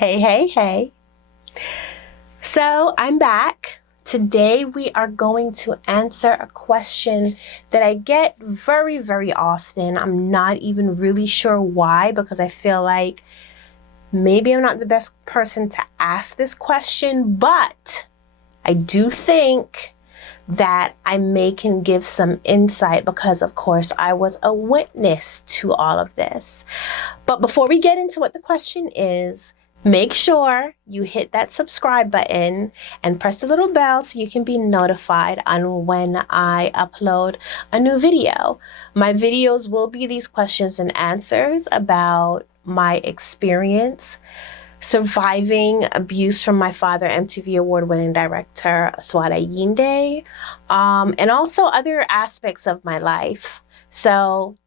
Hey. So I'm back. Today we are going to answer a question that I get very, very often. I'm not even really sure why, because I feel like maybe I'm not the best person to ask this question, but I do think that I can give some insight because, of course, I was a witness to all of this. But before we get into what the question is, make sure you hit that subscribe button and press the little bell so you can be notified on when I upload a new video. My videos will be these questions and answers about my experience surviving abuse from my father, MTV award-winning director Swada Yinde, and also other aspects of my life. So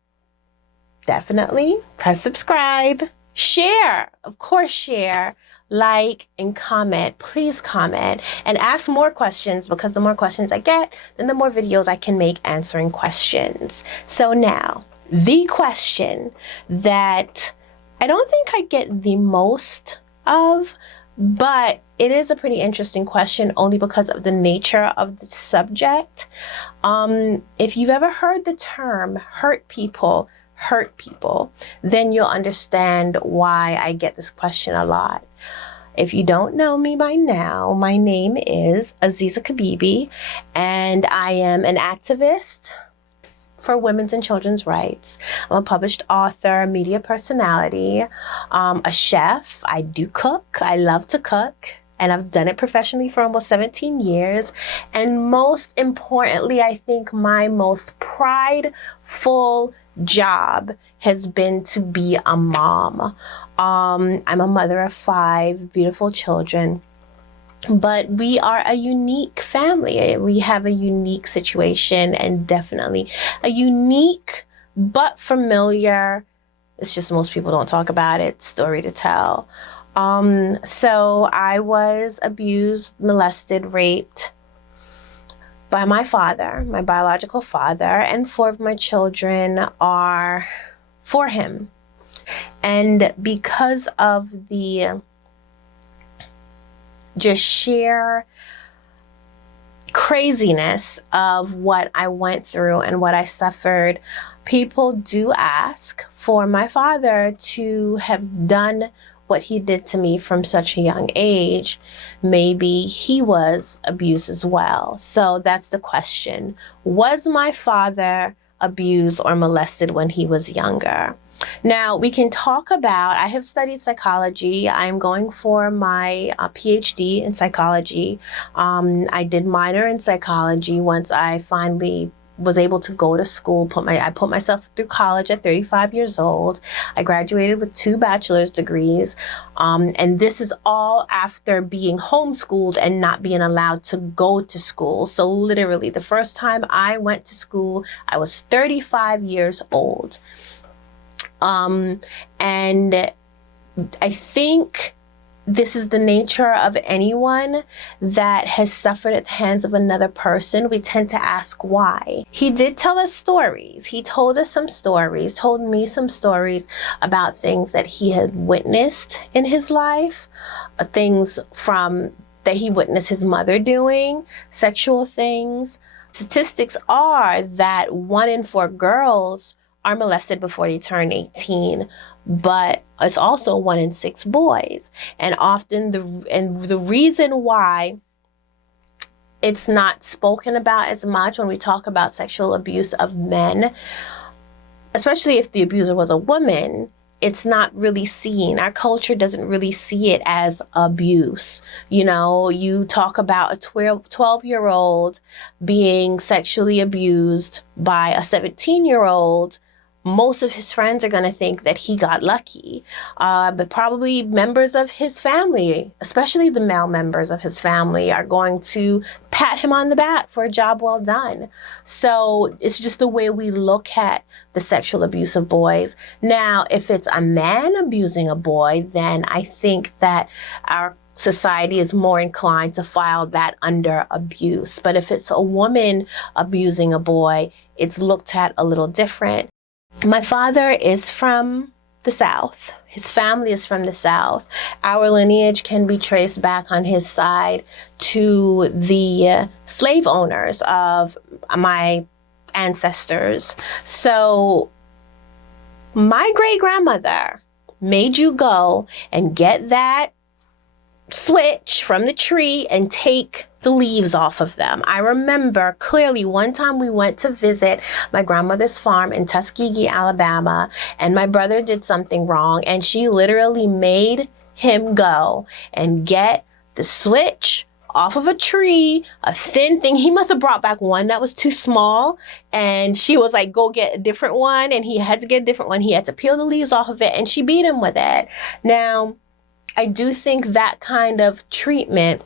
definitely press subscribe, share, of course, share, like, and comment. Please comment and ask more questions, because the more questions I get, then the more videos I can make answering questions. So now, the question that I don't think I get the most of, but it is a pretty interesting question only because of the nature of the subject. If you've ever heard the term hurt people, then you'll understand why I get this question a lot. If you don't know me by now, my name is Aziza Kibibi, and I am an activist for women's and children's rights. I'm a published author, media personality, a chef. I do cook. I love to cook. And I've done it professionally for almost 17 years. And most importantly, I think my most prideful job has been to be a mom. I'm a mother of 5 beautiful children. But we are a unique family. We have a unique situation, and definitely a unique but familiar, it's just most people don't talk about it, story to tell. So I was abused, molested, raped by my father, my biological father, and 4 of my children are for him. And because of the just sheer craziness of what I went through and what I suffered, people do ask for my father to have done what he did to me from such a young age. Maybe he was abused as well. So that's the question. Was my father abused or molested when he was younger? Now, we can talk about, I have studied psychology. I'm going for my PhD in psychology. I did minor in psychology once I finally was able to go to school. I put myself through college at 35 years old. I graduated with 2 bachelor's degrees. And this is all after being homeschooled and not being allowed to go to school. So literally, the first time I went to school, I was 35 years old. And I think this is the nature of anyone that has suffered at the hands of another person. We tend to ask why. He did tell us stories. He told us some stories, told me some stories about things that he had witnessed in his life, things that he witnessed his mother doing, sexual things. Statistics are that 1 in 4 girls are molested before they turn 18, but it's also 1 in 6 boys. And often the reason why it's not spoken about as much when we talk about sexual abuse of men, especially if the abuser was a woman, it's not really seen. Our culture doesn't really see it as abuse. You know, you talk about a 12-year-old being sexually abused by a 17-year-old. Most of his friends are going to think that he got lucky, but probably members of his family, especially the male members of his family, are going to pat him on the back for a job well done. So it's just the way we look at the sexual abuse of boys. Now, if it's a man abusing a boy, then I think that our society is more inclined to file that under abuse. But if it's a woman abusing a boy, it's looked at a little different. My father is from the South. His family is from the South. Our lineage can be traced back on his side to the slave owners of my ancestors. So my great-grandmother made you go and get that switch from the tree and take the leaves off of them. I remember clearly one time we went to visit my grandmother's farm in Tuskegee, Alabama, and my brother did something wrong, and she literally made him go and get the switch off of a tree, a thin thing. He must have brought back one that was too small, and she was like, go get a different one, and he had to get a different one. He had to peel the leaves off of it, and she beat him with it. Now, I do think that kind of treatment,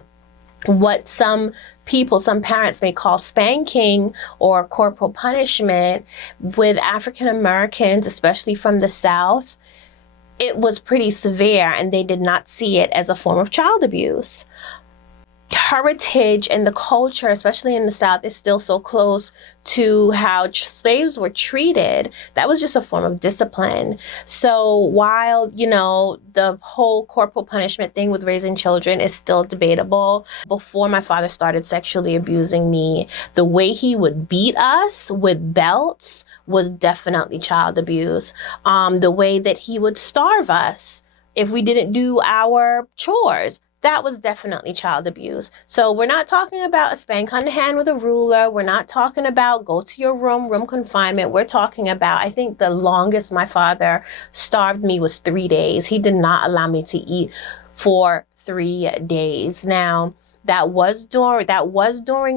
what some people, some parents may call spanking or corporal punishment, with African Americans, especially from the South, it was pretty severe, and they did not see it as a form of child abuse. Heritage and the culture, especially in the South, is still so close to how slaves were treated. That was just a form of discipline. So while, the whole corporal punishment thing with raising children is still debatable, before my father started sexually abusing me, the way he would beat us with belts was definitely child abuse. The way that he would starve us if we didn't do our chores, that was definitely child abuse. So we're not talking about a spank on the hand with a ruler. We're not talking about go to your room confinement. We're talking about, I think the longest my father starved me was 3 days. He did not allow me to eat for 3 days. Now, that was during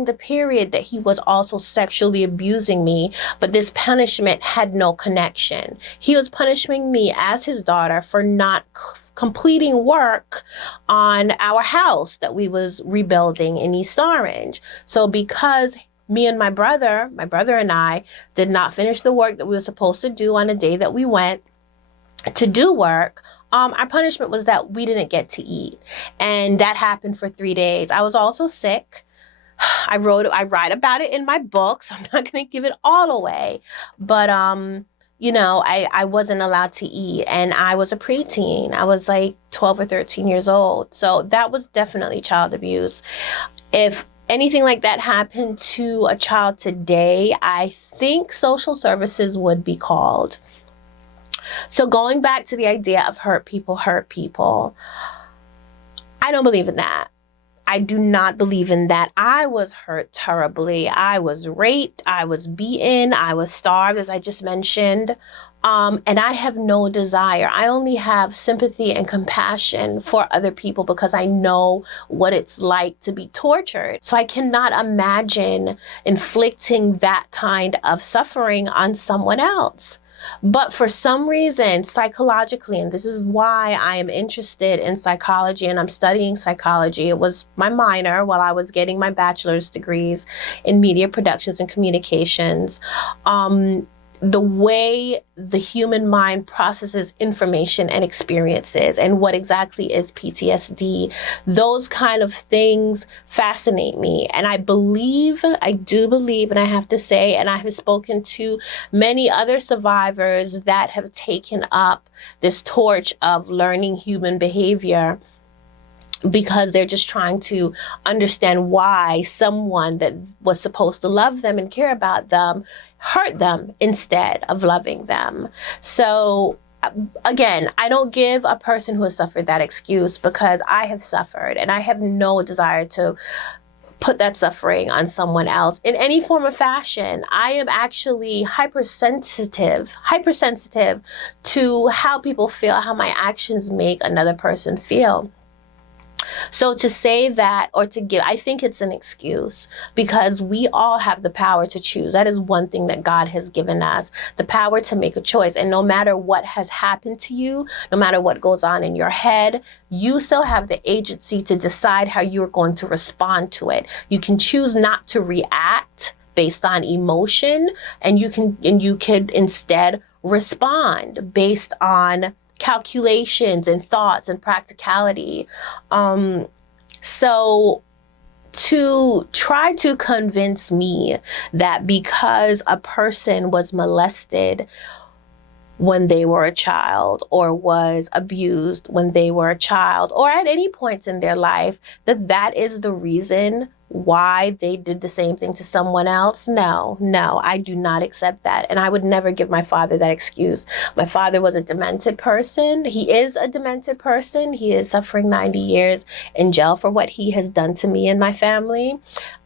the period that he was also sexually abusing me, but this punishment had no connection. He was punishing me as his daughter for not completing work on our house that we was rebuilding in East Orange. So because me and my brother and I did not finish the work that we were supposed to do on the day that we went to do work, our punishment was that we didn't get to eat. And that happened for 3 days. I was also sick. I write about it in my book, so I'm not going to give it all away. But, I wasn't allowed to eat, and I was a preteen. I was like 12 or 13 years old. So that was definitely child abuse. If anything like that happened to a child today, I think social services would be called. So going back to the idea of hurt people, I don't believe in that. I do not believe in that. I was hurt terribly. I was raped. I was beaten. I was starved, as I just mentioned. And I have no desire. I only have sympathy and compassion for other people because I know what it's like to be tortured. So I cannot imagine inflicting that kind of suffering on someone else. But for some reason, psychologically, and this is why I am interested in psychology and I'm studying psychology. It was my minor while I was getting my bachelor's degrees in media productions and communications. The way the human mind processes information and experiences and what exactly is PTSD, those kind of things fascinate me. And I do believe, and I have to say, and I have spoken to many other survivors that have taken up this torch of learning human behavior, because they're just trying to understand why someone that was supposed to love them and care about them hurt them instead of loving them. So again, I don't give a person who has suffered that excuse, because I have suffered and I have no desire to put that suffering on someone else in any form or fashion. I am actually hypersensitive to how people feel, how my actions make another person feel. So to say that, or to give, I think it's an excuse, because we all have the power to choose. That is one thing that God has given us, the power to make a choice. And no matter what has happened to you, no matter what goes on in your head, you still have the agency to decide how you're going to respond to it. You can choose not to react based on emotion, and you could instead respond based on calculations and thoughts and practicality. So to try to convince me that because a person was molested, when they were a child, or was abused when they were a child, or at any points in their life, that is the reason why they did the same thing to someone else. No, I do not accept that. And I would never give my father that excuse. My father was a demented person. He is a demented person. He is suffering 90 years in jail for what he has done to me and my family.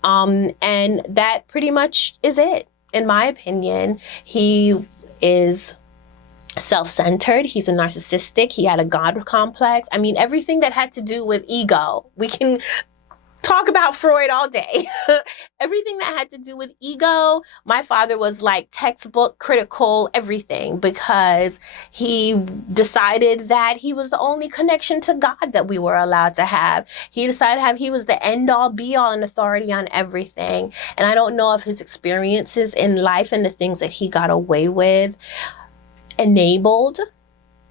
And that pretty much is it. In my opinion, he is self-centered. He's a narcissistic. He had a God complex. I mean, everything that had to do with ego. We can talk about Freud all day. Everything that had to do with ego, my father was like textbook critical everything, because he decided that he was the only connection to God that we were allowed to have. He decided he was the end all be all and authority on everything. And I don't know if his experiences in life and the things that he got away with enabled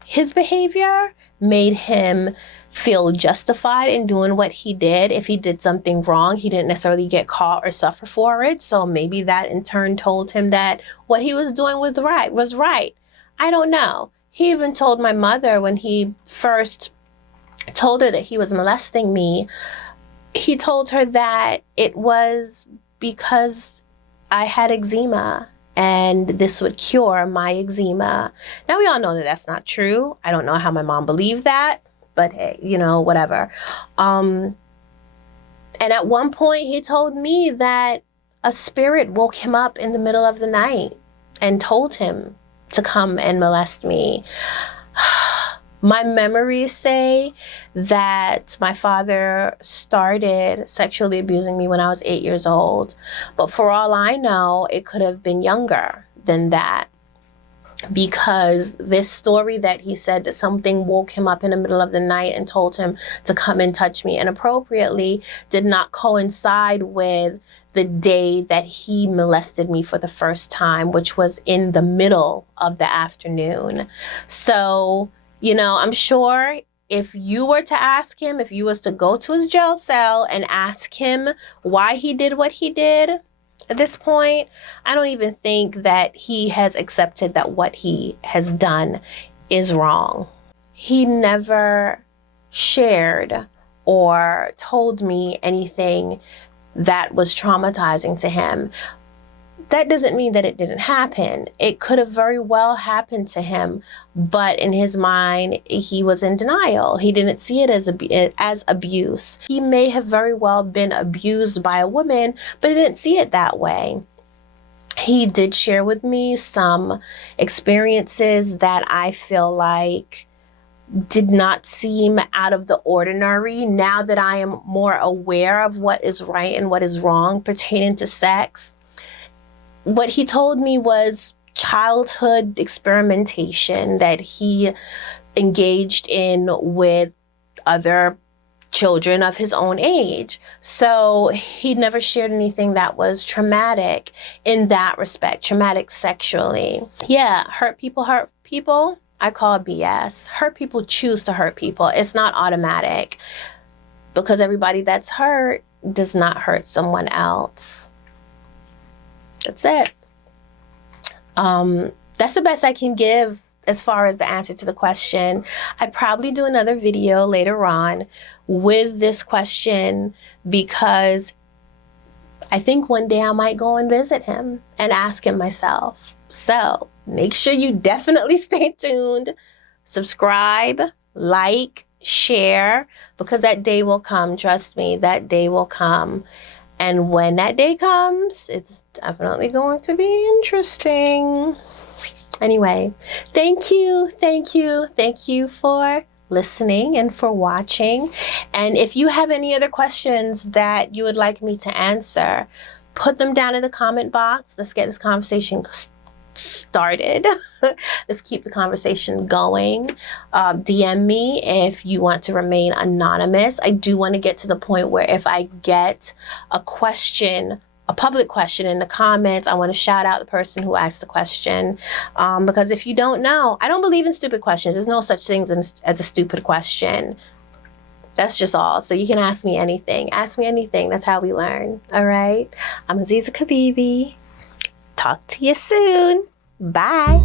his behavior, made him feel justified in doing what he did. If he did something wrong, he didn't necessarily get caught or suffer for it. So maybe that in turn told him that what he was doing was right. I don't know. He even told my mother, when he first told her that he was molesting me, he told her that it was because I had eczema and this would cure my eczema. Now, we all know that that's not true. I don't know how my mom believed that, but hey, whatever. And at one point he told me that a spirit woke him up in the middle of the night and told him to come and molest me. My memories say that my father started sexually abusing me when I was 8 years old. But for all I know, it could have been younger than that, because this story that he said that something woke him up in the middle of the night and told him to come and touch me inappropriately did not coincide with the day that he molested me for the first time, which was in the middle of the afternoon. So, I'm sure if you were to ask him, if you was to go to his jail cell and ask him why he did what he did, at this point, I don't even think that he has accepted that what he has done is wrong. He never shared or told me anything that was traumatizing to him. That doesn't mean that it didn't happen. It could have very well happened to him, but in his mind, he was in denial. He didn't see it as abuse. He may have very well been abused by a woman, but he didn't see it that way. He did share with me some experiences that I feel like did not seem out of the ordinary. Now that I am more aware of what is right and what is wrong pertaining to sex, what he told me was childhood experimentation that he engaged in with other children of his own age. So he never shared anything that was traumatic in that respect, traumatic sexually. Yeah, hurt people. I call it BS. Hurt people choose to hurt people. It's not automatic, because everybody that's hurt does not hurt someone else. That's it. That's the best I can give as far as the answer to the question. I'd probably do another video later on with this question, because I think one day I might go and visit him and ask him myself. So make sure you definitely stay tuned. Subscribe, like, share, because that day will come. Trust me, that day will come. And when that day comes, it's definitely going to be interesting. Anyway, thank you for listening and for watching. And if you have any other questions that you would like me to answer, put them down in the comment box. Let's get this conversation started. Let's keep the conversation going. DM me if you want to remain anonymous. I do want to get to the point where if I get a question, a public question in the comments, I want to shout out the person who asked the question. Because if you don't know, I don't believe in stupid questions. There's no such thing as a stupid question. That's just all. So you can ask me anything. Ask me anything. That's how we learn. All right. I'm Aziza Kibibi. Talk to you soon. Bye.